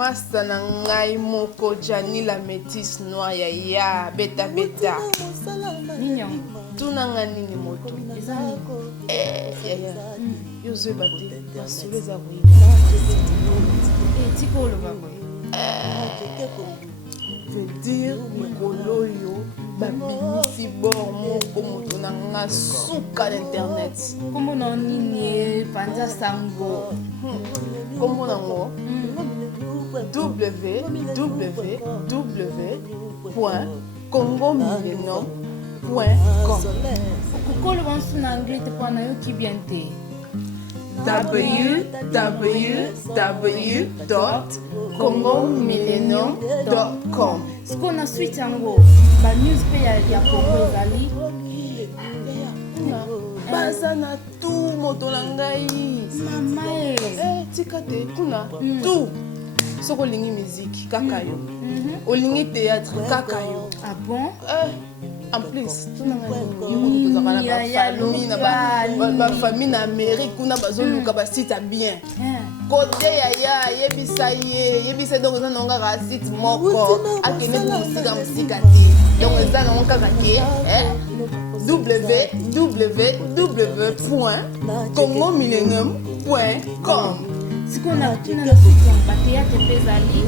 Masta na ngai moko Jani la métisse noire ya beta beta. Mignon. Tuna nga nini moto. Ya. Yo zwe bate. Basule za wina. Tiko lo babo. Veut dire mikolo yo babimisi bor moko moto na nga suka d'internet. Kombo na nini panza sango. Kombo na ngo www.congomillennium.com. Kokolo bansu na anglais te pana yo ki bien te. www.congomillennium.com. Siko na switch yango ba news pe ya Congo ezali. Baza na tout moto na ngai. Mama tika te kuna tout. Soko olingi musique kaka yo. Olingi théâtre kaka yo. Ah bon? En plus, ba famille na Amérique kuna bazoluka ba site bien. Côté yaya yebisa donc na nonga ka site moko akene musika ti. Donc ça na kaka ke www.congomillennium.com. Siko na tuna na switch yango ba théâtre pe ezali.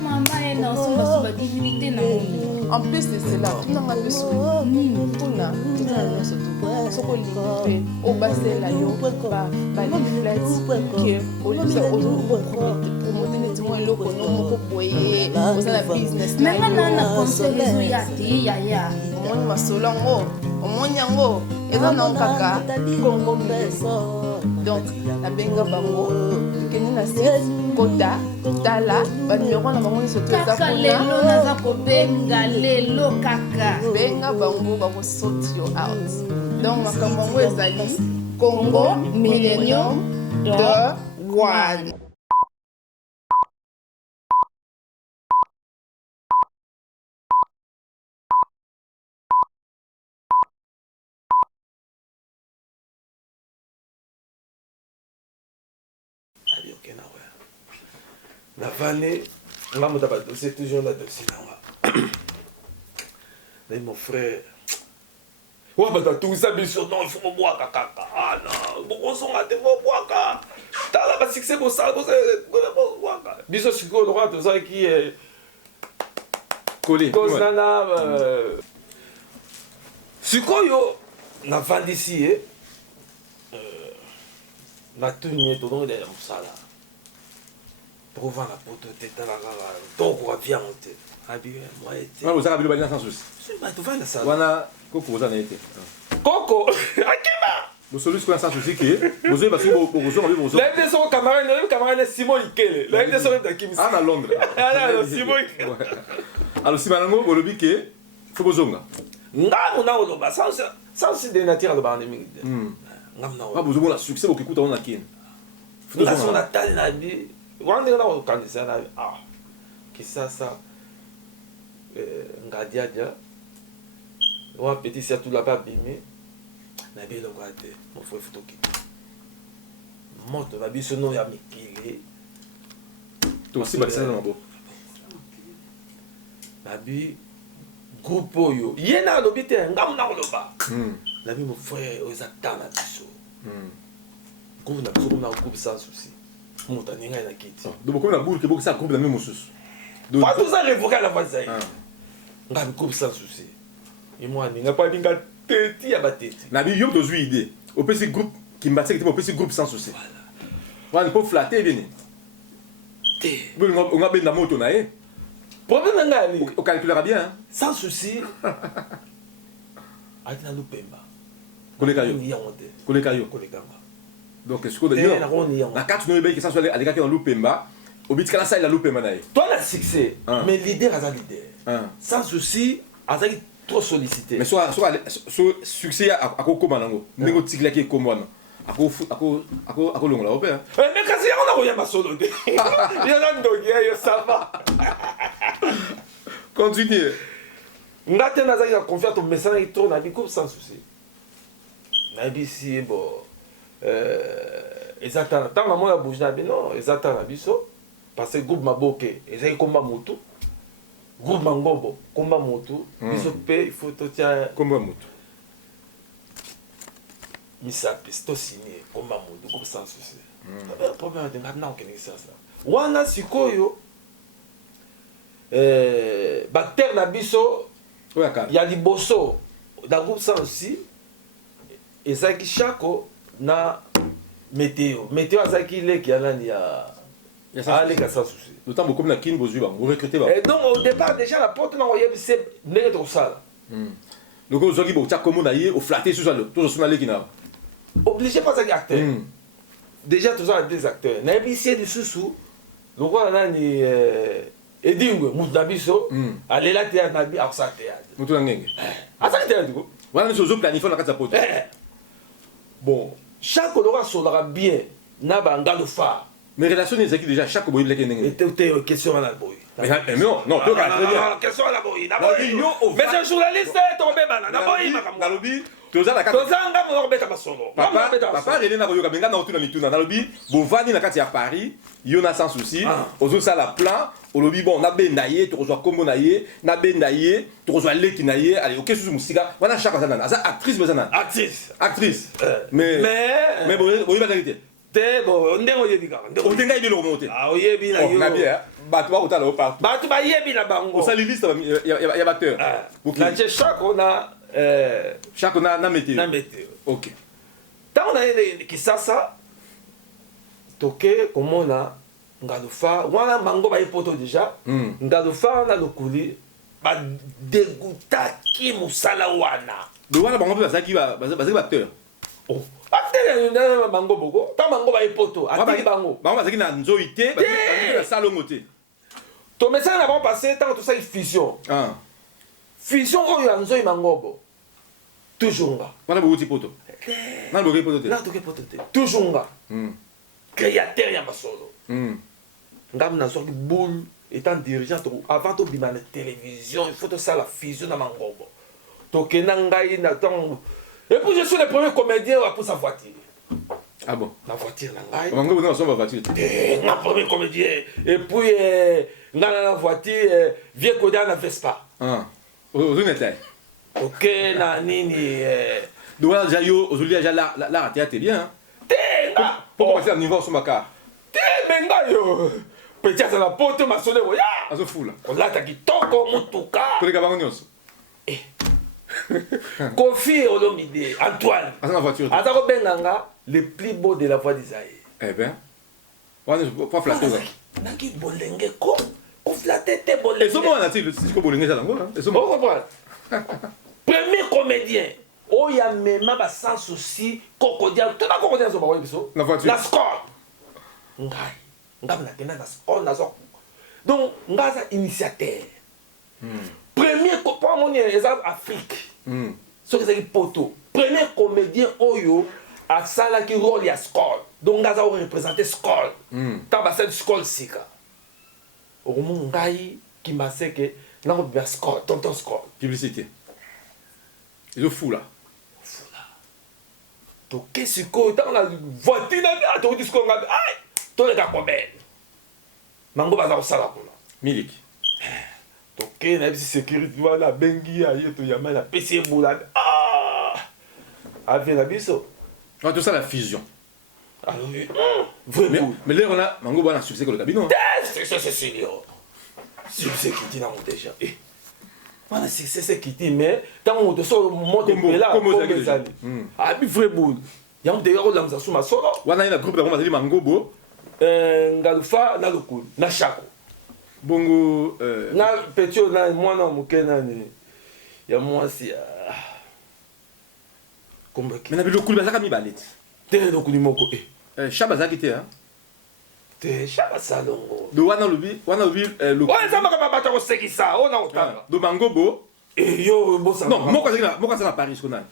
Mama na somba divinité na monde. En plus de cela, tout n'a pas besoin. Tout n'a pas ce qu'on lit, au bassin là, yo, pas leaflet, que au lieu de promoter les témoins locaux, non, pour boyer, au sein de business. Mais maintenant, on a conseil réseau ya. Au moins, ma solango, au moins yango, et là, non, kaka, Congo donc, la benga bango, kenya na site, kota, tala, ba numéro na bango ni soto za kaka lelo naza ko benga lelo kaka. Benga bango ba ko sort you out. Donc makambo ngo ezali Congo Millennium de One. La vanne, c'est toujours la dossier. Mais mon frère, tout ça, bien sûr, non, il faut me boire, kaka. Ah non, beaucoup sont à te boire, t'as la succès pour ça, pour ça, bien sûr, je suis droit, tout ça qui est collé. Cause nana, ce qu'on y a, vanne ici, na tout n'y est, tout le monde est dans ça là. Pour vendre la poteau, tu es dans la gare, donc on va bien monter. Moi, tu vous avez vu le sans souci. tu vas dans ça. Voilà, Coco, vous en avez été. Coco, Akeba. Vous savez ce qu'on a sans souci qui est. Vous avez passé pour vous sauver. L'un de son camarade, Simon Ikele. L'un de son Takim. Ah, à Londres. Ah, non, Simon Ikele. Alors, si maintenant, vous le dites que faut vous zonga. Non, sans si des natures de bandeming. Ah, vous avez un succès, vous écoutez, on a qui. Là, son attaque, la vie. Wande na kanisa na kisasa ngadiadia wa petit c'est tout là-bas bimé na belo kwate mon frère futoki moto na biso no ya mikiri to si batisa na mabo babi groupe oyo yena lobite ngamu na loba na bi mon frère ozatana biso groupe na biso na groupe sans souci. Donc, comme la boule qui est ça coupe la même chose. Pas tout ça révoqué à la fois ça. On a coupe sans souci. Et moi, il n'y a pas de tête à battre. Na bi yo to idée. Au petit groupe qui m'a dit que au petit groupe sans souci. Voilà, pour flatter bien. On a bien la moto na eh. Problème na ali. On calculera bien. Sans souci. Atina lupemba. Koleka yo. Donc, ce qu'on a dit, la carte nous est ça soit les gars qui ont Lupemba, au but que la salle la Lupemba naï. Toi la succès, mais leader à leader. Sans souci, à trop sollicité. Mais soit succès à Coco Manango, négo tigla qui est comme moi. À longue la opère. Mais quand on a rien ma solo. Il y a un dogué, ça va. Continuez. Ngate na zaki confiance au message qui tourne à Biko sans souci. Na bisi bon. Exactement. Tant que moi, je bouge, non, exactement. parce que groupe Maboke ezali komba motu groupe Mangobo komba motu biso pe il faut totia komba motu misape to signé komba motu comme sans souci problème de maintenant que ça wana sikoyo bactère na biso ya liboso dans groupe sans aussi ezaki chako na météo azaki leki ya nani ya aleka sans souci d'autant beaucoup na kin bozu ba recruter ba et donc au départ déjà la porte na oyebise ndenge to sala donc ozoki bo tia komo na ye au flatter sur ça to so na leki na obligé pas ça acteur déjà tous ça des acteurs na ébissé du sous le roi nani edingwe mutabiso alela théâtre na bi aksa théâtre mutu na ngenge asa théâtre ko wana so planifier na kati ya poto bon chaque roi solera bien na bangalo fa mais relation ezaki déjà chaque boy leki ngenge était question à la boy mais non to ka question à la boy na boy mais c'est journaliste tombé bana na boy nalobi toza na kati tozanga mo beta basolo papa rene na koyoka benga na otuna mituna nalobi bovandi na kati ya Paris yo na sans souci ozo sala plan olobi bon na benda ye to kozwa kombo na ye na benda ye to kozwa leki na ye allez ok susu musika wana chaka sana asa actrice bezana actrice mais bon ba vérité te bon ndengo yebi ka o tenga ibi lo mote ah oyebi na yo na bien batu ba utala opa batu ba yebi na bango o sali liste ya batteur na chaque on a chaque na météo ok tant on a kisasa toke komona ngalufa wana mango ba ipoto déjà ngalufa na lokuli ba degutaki musala wana do wana bango bazaki batteur oh acteur na mango boko ta mango ba ipoto atiki bango bazaki na nzoi te bazaki na salongo te to message na bon passé tant tout ça fusion fusion oyo nzoi mangobo toujours nga wana bouti poto na boke poto te na toke poto te toujours nga créateur ya masolo ngam na sorti boule étant dirigeant avant to bima na télévision il faut to ça la fusion na mangobo toke na ngai na temps et puis je suis le premier comédien pour sa voiture ah bon la voiture na ngai mangobo na somba voiture na premier comédien et puis ngana la voiture vieux coda na Vespa ozoneta ok na nini do wana ja yo ozoli ja la théâtre bien tenga pour passer à niveau sur ma car te benga yo peut-être la porte masole ya azo fula olata kitoko mutuka koleka bango nyonso Kofi Olomide Antoine aza ko benganga le plus beau de la voix d'Isaïe eh ben wana pas flatter naki bolenge ko flatter te bolenge et somo wana ti le siko bolenge ça lango et somo comprendre premier comédien oya mema ba sans souci kokodia to na kokodia so ba wa biso la score ngai ngam na kena na score na so donc ngaza initiateur premier pour mon exemple Afrique ce que c'est poto premier comédien oyo a sala qui rôle ya score donc ngaza o représenter score ta ba cette score sika au monde ngai qui m'a c'est que na ko ba score tonton score publicité ils ont fou là to qu'est-ce que dans la voiture na to disco ngabe ai to le ka combien mango ba za ko sala ko milik ok na bisi sécurité wana bengi aye to yama na pesi boula avec la biso tout ça la fusion alors mais là on a mango bana succès que le cabino c'est sérieux succès qui dit là déjà wana c'est qui dit mais tant on te sort monte là comme ça ah bi vrai boule ya on te yoro la mza suma solo wana ina groupe d'avant mazali mango bo ngalufa na lokul na chako bongo na petio na mwana muke nani ya mwasi ya mais na biloko bazaka mibaleti te lokuli moko shaba zaki te hein te shaba salongo do wana lobi lokuli wana samba ka bata ko sekisa ona otanga do mangobo yo bosa non moko sa na Paris ko nani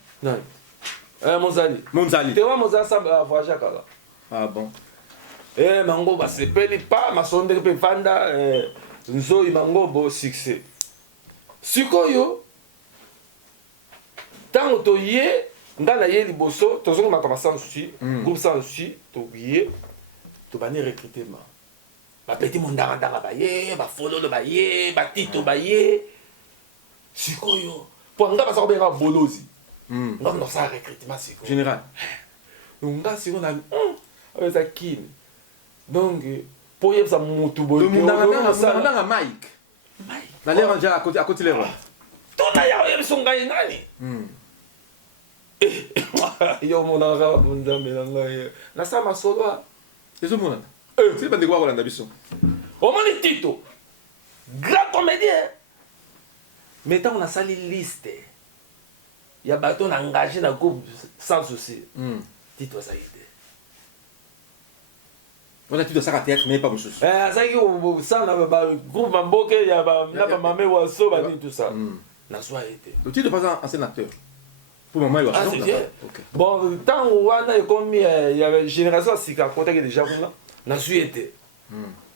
Monzali te wa Monzali samba voyage kala ah bon mango basepeli pa masondeke mpe vanda nzoi mangobo succès sikoyo ntango toye nga na ye liboso tozongomaka ba sans souci groupe sans souci toye tobani recrutement bapeti mondanga baye bafololo baye batito baye sikoyo po nga basaka benga bolozi nga ndosala recrutement sikoyo général donc nga sikoyo na eza kini donc po yebisa mutu boye ndanga Mike na lero nja à côté lero tona ya yebiso ngai nani yo monaka nzambe na ngai nasala masolo ezomona c'est pas de quoi kolanda biso omoni Tito grand comédien mais ntango nasali liste ya bato na engagé na groupe sans souci Tito azali te voilà tu dois ça théâtre mais pas mosusu azalaki kosala na bagroupe bamboke ya na bamame waso banini tout ça nazwa ye te le titre pas un acteur pour maman il c'est bien bon ntango wana ekomi ya génération ya sika akotaki déjà kuna nazwi ye te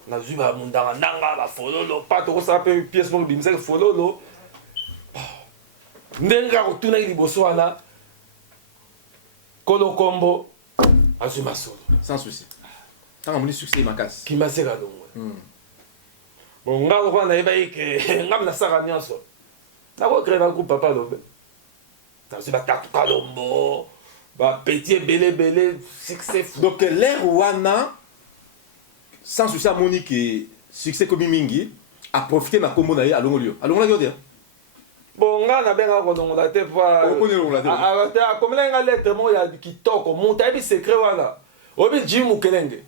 nazwi bamundanga bafololo pa tokosala mpe pièce moko bimisaki fololo ndenge akotunaki liboso wana kolo kombo azwi masolo sans souci ntango amoni succès makasi kimaseka longwe bon nga lokola nayebaki ke ngami nasaka nyonso nakocrée na groupe papa lobe nazwi batatu kalombo bapeti ebele succès fou donc l'air wana sans souci amoni ke succès komi mingi a profité na kombo na ye alongoli yo alongolaki yo te bon nga nabengaka kolongola te te akomelaki nga lettre moko ya kitoko moto ayebi secret wana oyebi jimi mukelenge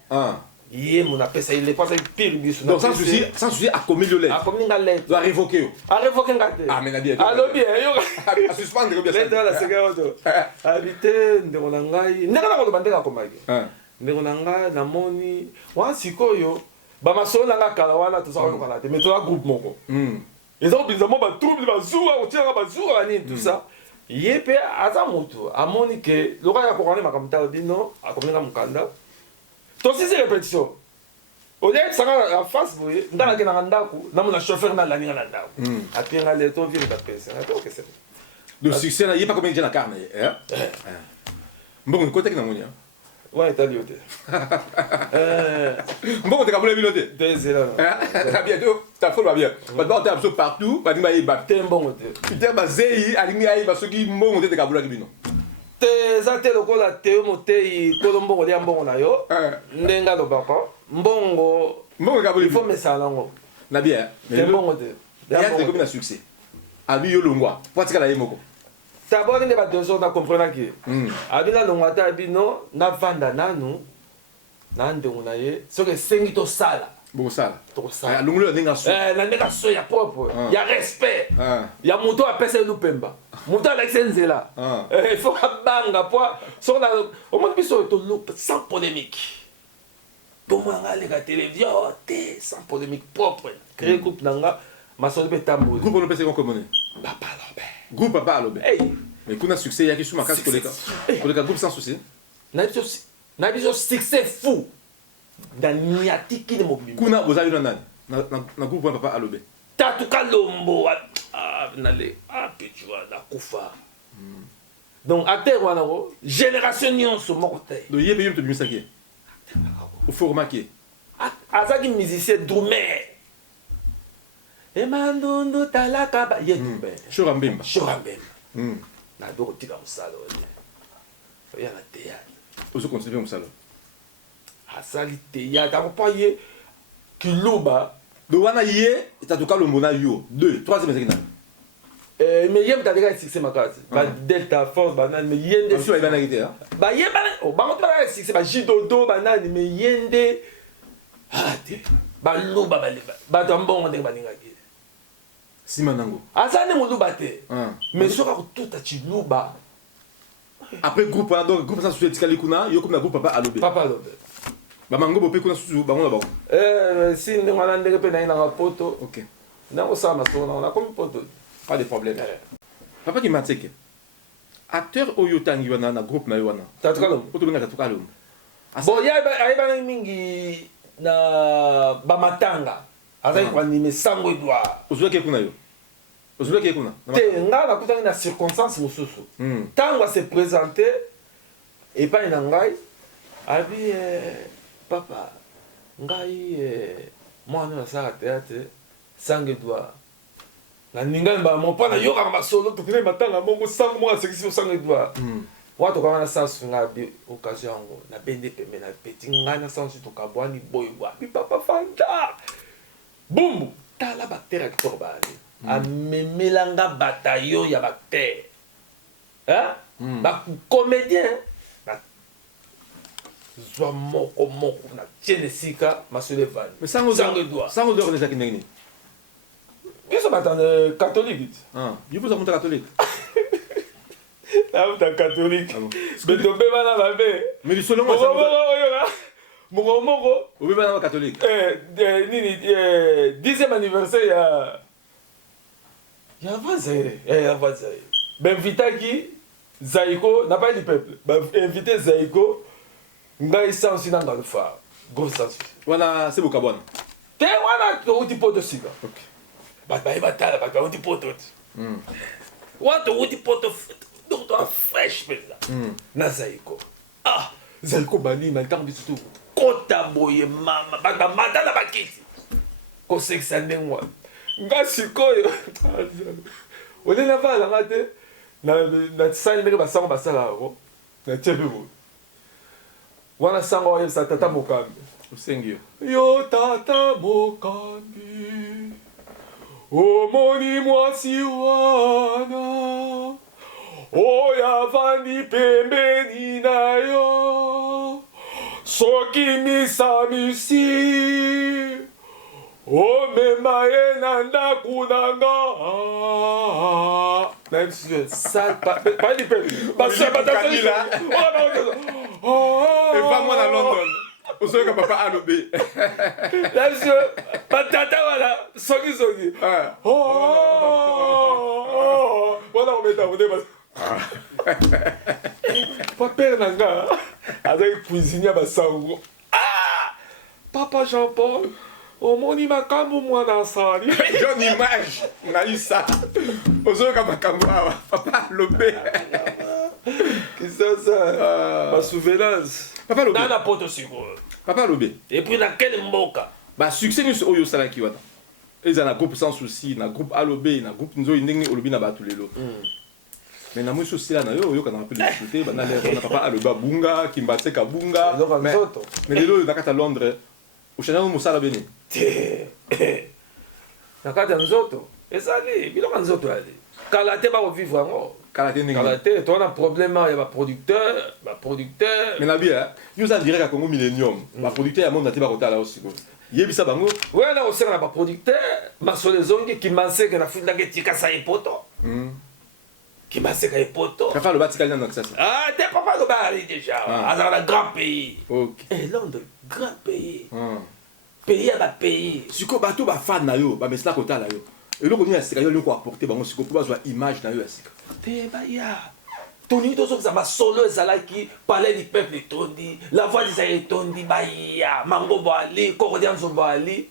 ye mon apesa il est pas pire biso donc sans souci akomi yo lettre akomi nga lettre doit révoquer yo a révoquer nga te mais na bien alobi yo a suspendre ko bien lettre la secret auto habité ndeko na ngai ndeko na koloba ndeko akomaki ndeko na ngai namoni wa sikoyo bamasolo na nga kala wana tozaka lokala te mais toza groupe moko eza kobinza mo batrouble bazuka kotiaka bazuka banini tout ça ye mpe aza motu amoni ke lokola ya kokane makambo tala bino akominga mokanda tosisi répétition oliakisanga na face boye ndanga akendanga ndako namona chauffeur nalaninga na ndako apienga le to vire bapesa atokese le succès na ye pas combien de na carne mbongo kotaki na moni wana etali yo te mbongo tekabula bino te dezela na bientôt ta folle va bien bato baotala biso partout balingi bayeba te mbongo te peter bazei alingi ayeba soki mbongo te tekabulaki bino te eza te lokola te yo motei tolo mbongo lia mbongo na yo ndenge alobaka mbongo ekabuli il faut mesala nango na bien te mbongo te théâtre ekomi na succès abi yo longwa po atikala ye moko tabori nde badoso na comprenaki abi nalongwa te abi no navanda nanu na ndengo na ye soki esengi tosala bokosala tokosala alongoli yo ndenge aso na ndenge aso ya propre ya respect ya moto apesa ye lupemba moto alakisa ye nzela il faut abanga po soki omoni biso tolupa sans polémique tomonanga aleka télévision te sans polémique propre créer groupe na nga masolo mpe tamboli groupe ono pesa komone papa alobe groupe papa alobe mais kuna succès yaki su makasi koleka groupe sans souci na biso succès fou na niatikini mobimba kuna bozali na nani na groupe wana papa alobe tatu kalombo nale apechwa nakufa donc acteur wana ko génération nyonso moko te donc ye mpe yo moto bimisaki ye oformaki ye azalaki musicien drumer emandundu talaka ye drumer shora mbemba nado kotika mosala oya na théâtre ozokontinue mosala asali théâtre akopa ye kiluba do wana ye tatuka lombo na yo 2 3 ezalaki nani mais ye mutandeka succès makasi badelta force banani mais ye nde biso bayebanaki te bango to banaka succès bajidodo banani mais ye nde te baluba bato ya mbongo ndenge balingaki nsima nango aza nde moluba te mais soki akotuta chiluba après groupe wana donc groupe sans souci etikali kuna yo komi na groupe papa alobe bamangobo mpe kuna susu bango na bango si ndenge wana ndenge mpe naye nanga poto ok ndango osala masolo nango nakomi poto pas de problème papa kimateke acteur oyo otangi wana na groupe na yo wana tatukalombo otobenga tatukalombo bon ye ayebanaki mingi na bamatanga azalaki koanime sango edward ozwaki ye kuna yo ozwaki ye kuna te ngai nakutaki na circonstance mosusu ntango ase présente epai na ngai abi papa ngai mwana nasalaka théâtre sange edouard naningani bamo mpo nayokaka masolo tokende matanga mongo sango moko asekisi sange edouard wana tokanga na sansu ngai abi occasion yango nabende pembe na peti ngai na sansu tokabwani boye wapi papa fanta bumbu tala bactere acteur baali amemelanga bataillon ya bactere bacomédien zwa moko na tiene esika masolo evani sango edouard sango d'or ezalaki ndenge nini biso batande catholique yo mpoza moto catholique namuta catholique betobe bana babe mais lisolo moko moko obe bana catholique nini 10e anniversaire ya Vazaire bainvitaki Zaiko n'a pas dit peuple bainvité Zaiko ngai sansi na ngalufa gros sansi wana c'est bokabwana te wana touti poto sika bato bayeba tala bato bauti poto wana touti poto donc fresh mpenza na Zaiko Zaiko balima ntango biso tu kota boye mama bato bamata na bakiti kosekisa ndenge wana nga sikoyo ole navalanga te na sali ndenge basango basala yango natie mpe boye wana sango oyebisa tata mokambi osengi yo tata mokambi omoni mwasi wana oyo avandi pembeni na yo soki misamisi omema ye na ndako na nga pali mpe evamwa na London osoyoka papa alobe nasio batata wana soki wana kometa mode papere na nga azali cuisinier basango papa Jean Paul omoni makambo mwana asali jon image na isa ozoyoka makambo awa papa alobe kisasa basouvenance papa alobe nana poto sikoyo papa alobe epuis na kele mboka basuccès nyonso oyo osalaki wana eza na groupe sans souci na groupe alobe na groupe nzoi ndenge olobi na bato lelo mais na mwisi osila na yo oyokana mpe discuté bana lere na papa alobe abunga kimbatse kabunga mais lelo oyo na kati ya Londres ochanao mosala beni te na kati ya nzoto ezali biloko ya nzoto yali kala te bakovivre yango kala te ndenge kala te tona problème ya baproducteur mais na bia yo oza direct ya Congo Millennium baproducteur ya monde na te bakotala yo sikoyo yebisa bango wana kosenga na baproducteur masolo ezongi kimanseke nafundaki etikasa epoto kimaseka epoto papa aloba atikali nano na kisasa te papa aloba ali déjà azala na grand pays ok Londres grand pays pays ya bapays sikoyo bato bafan na yo bamesina kotala yo eloko nini ya sika yo eloko aporte bango sikoyo mpo bazwa image na yo ya sika te baya toningi tozokisa masolo ezalaki palais du peuple etondi la voix des aïeux etondi baya mangobo ali Corodia Nzombo ali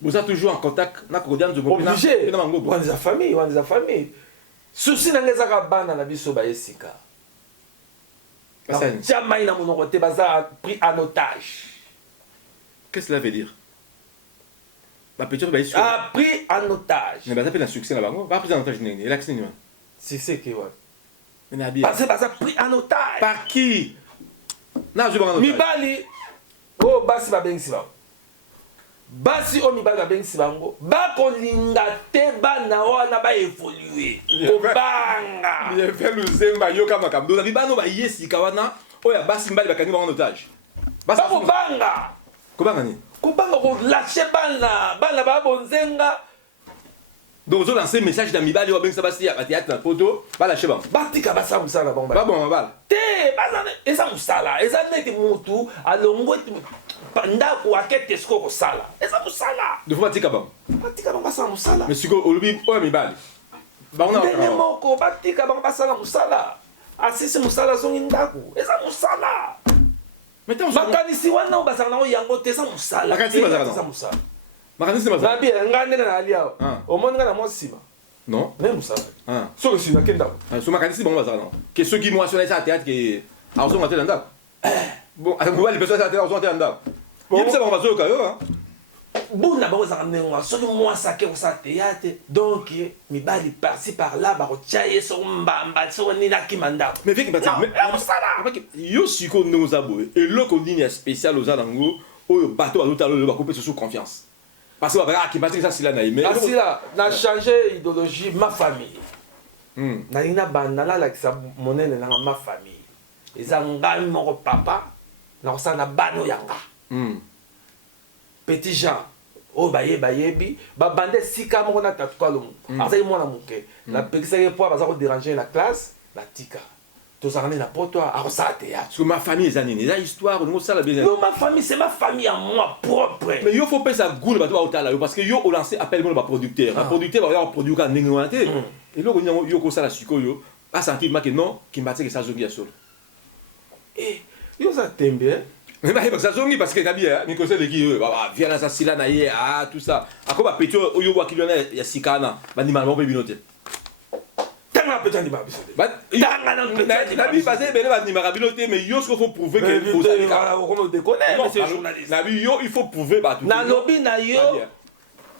boza toujours en contact na Corodia Nzombo obligé na mangobo wana eza famille susi nanga ezaka bana na biso bayesika tia mai na monoko te baza pris en otage. Qu'est-ce que cela veut dire? Pris en otage. Mais ça fait un succès là-bas. Pas pris en otage. Il a accès. C'est ce qui est. Parce que ça pris en otage. Par qui? Non, je vais en otage. Mibali. Oh, basi ba bengisi ba. Basi o mibali ba bengisi bango. Ba kolinga te bana wana ba évoluer. Kobanga. Il fait le zemba yoka makambo. Na bibano ba yesi kawana. Oya basi mbali ba kangi ba en otage. Basi kobanga. Kobanga ni? Kobanga ko lâcher bana. Bana ba bonzenga. Donc vous lancez un message dans Mibali ou bien ça va se dire à théâtre na photo, ba lâcher bang. Batika ba sa musala bang ba. Ba bon ba. Te ba eza musala, eza neti mutu alongo ndako akete sko ko sala. Eza musala. De fois batika bang. Batika bang ba sa musala. Mais siko olobi o Mibali. Ba on a moko batika bang ba sala musala. Asisi musala zongi ndako. Eza musala. Mais tant makanisi wana ba sala na yango te eza musala. Makanisi ba eza musala. Makanisi mazala. Nabi ngane na ali awo. Omoni ngana mo sima. Non. Ne musala. So que na kenda. So makanisi bon bazala non. Que ceux qui moi sur les théâtre que en sont entrés dans. Bon, vous voyez les personnes à théâtre sont entrés dans. yebisa bango bazoyoka yo buna bango ezaka ndenge wana soki mwasi ake kosala théâtre donc mibali parci par là bakotia ye soko mbamba soko nini akima ndako mais veki yo sikoyo ndenge oza boye eloko nini ya spécial oza nango oyo bato bazotala oyo bakopesa sous confiance parce que babaka akimbatiki eza sila na ye mais asila na change idéologie ma famille nalingi na banda nalalakisa monene nanga ma famille eza ngai moko papa nakosala na bana oyanga petit Jean oyo bayebi babanda esika moko na tatuka lomo azali mwana moke napekisaki po baza koderange na classe batika tozalaka nde na poto akosala théâtre parce que ma famille eza nini eza histoire olingi osala bien non ma famille c'est ma famille à moi propre mais yo faut pesa goût na bato baotala yo parce que yo olance appel mono baproducteur baproducteur baoya baproduire ka ndenge wana te eloko nini yango yo kosala sikoyo asentir make non kimbatiki esa zongi ya solo yo oza tembe mais bah ça zongi parce que nabi mi conseil leki vient na sa sila na ye tout ça ako ba petit oyo wa kilona ya sikana ba ni malmo be binote tanga petit ni ba biso ba tanga na bi passer bele ba ni binote mais yo ce qu'il faut prouver que vous allez comment déconner monsieur journaliste nabi yo il faut prouver ba tout na lobi na yo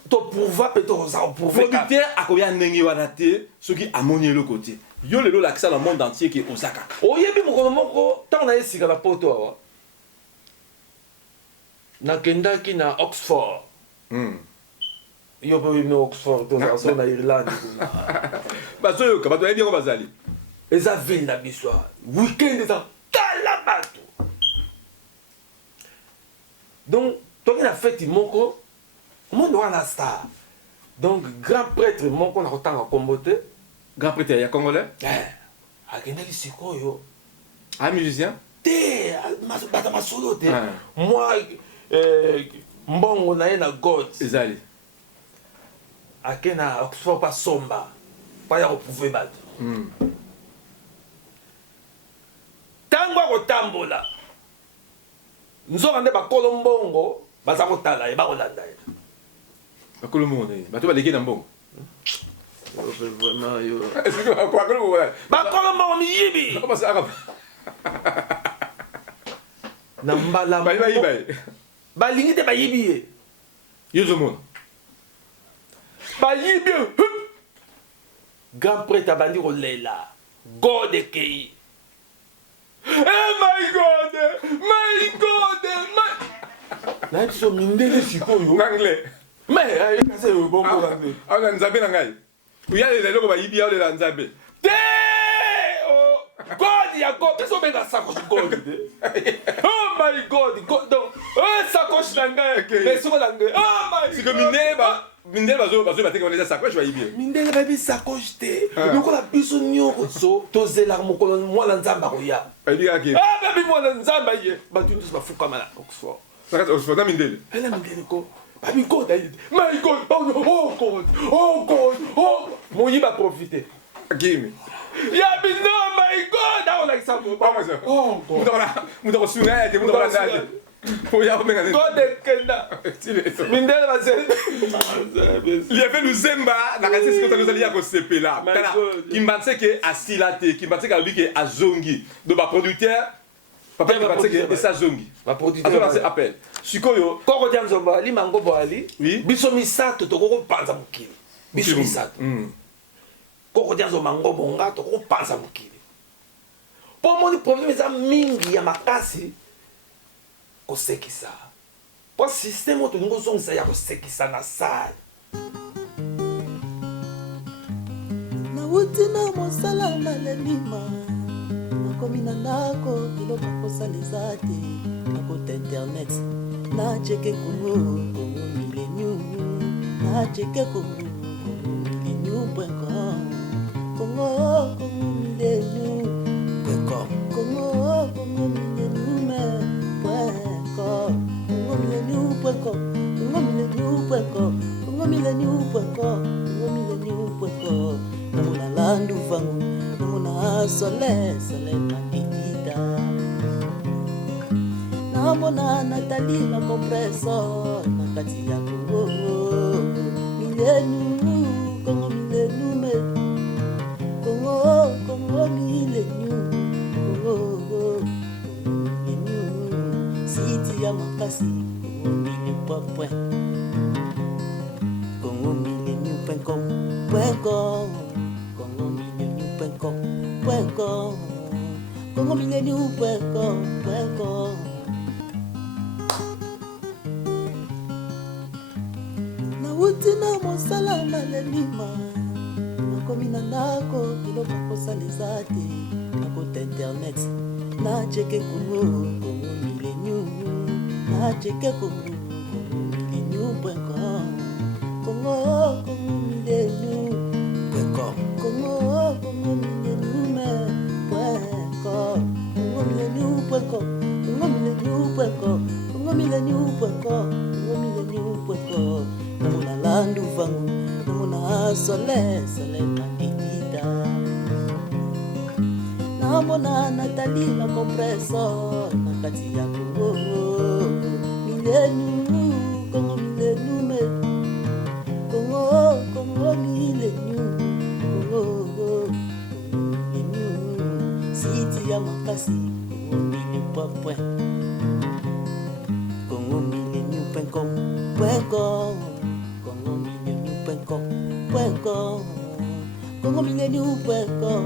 to prouver peut to ça prouver producteur akoya ndenge wana te soki amoni le côté yo lelo la dans le monde entier qui osaka oyebi mokolo moko tant na esika na poto awa nakendaki na Oxford yo mpe oyebina Oxford tozala so na Irlande kuna bazoyoka bato ayebi yango bazali eza ville na biso weekend eza tala bato donc toki na feti moko monde wana star donc grand prêtre moko na kotanga kombo te grand prêtre ya congolais akendaki sikoyo musicien te bato masolo te moi mbongo na ye na god ezali ake na Oxford pa somba pa ya koprouve bato ntango akotambola nzoka nde bakolo mbongo baza kotala ye bakolanda ye bakolo mbongo na ye bato baleki na mbongo bakolo mbongo miyibi na mbala balingi te bayibi ye yo ozomona bayibi grand prêtre abandi kolela god ekei my god nayebi so mindele sikoyo anglais mais bongo aolela nzambe na ngai oyalela eloko bayibi aolela nzambe te god ya god biso obenga sacoche god te oh my god donc sacoche na ngai mais soko na ngai oh my siko mindele bazobateka wana eza sacoche bayibi mindele bayebi sacoche te lokola biso nyonso tozelaka mokolo mwana nzambe akoya bayibi kaka babi mwana nzambe aye bato nyonso bafukama na Oxford Oxford na mindele ela mindele ko babi god aye my god oh god moyibi aprofite kimi ya bino my god aolakisa mutu akosunga yake mutu akolanda oya komenga god ekenda mindele bazeli lieve luzemba na kasi esika ozali ya kosepela tala kimbanseke asila te kimbanseke alobi ke azongi do baproducteur papa kimbanseke esi azongi azolance appel sikoyo koko dia nzombo ali mangobo ali biso misato tokokopanza mokili biso misato koko dia nzombo mangobo nga tokokopanza mokili mpo moni problème eza mingi ya makasi kosekisa po systeme oyo tolingi ozongisa ya kosekisa na sale nauti na mosala malemima nakomi na ndako biloko kosala eza te nakota internet nacheke kongo mileniu nacheke kongo mileniu.com kongo mileniu.com kongo mileniu.com namona landu vangu namona soleil magnétida namona Nathalie na compressor na kati ya kongo mileniu kongo mileniu kongo mileniu siti ya makasi nauti na mosala malelima nakomi na ndako biloko kosalisa te nakota internet nacheke kongo mileniu nacheke kongo mileniu.com kongo mileniu.com kongo mileniu.com kongo mileniu.com kongo mileniu.com kongo mileniu.com namona landu vangu namona soleil makikita namona Nathalie na compresso na kati ya Kongo mileniu Kongo mileniu me Kongo mileniu siti ya makasi Kongo mileniu.com Kongo mileniu.com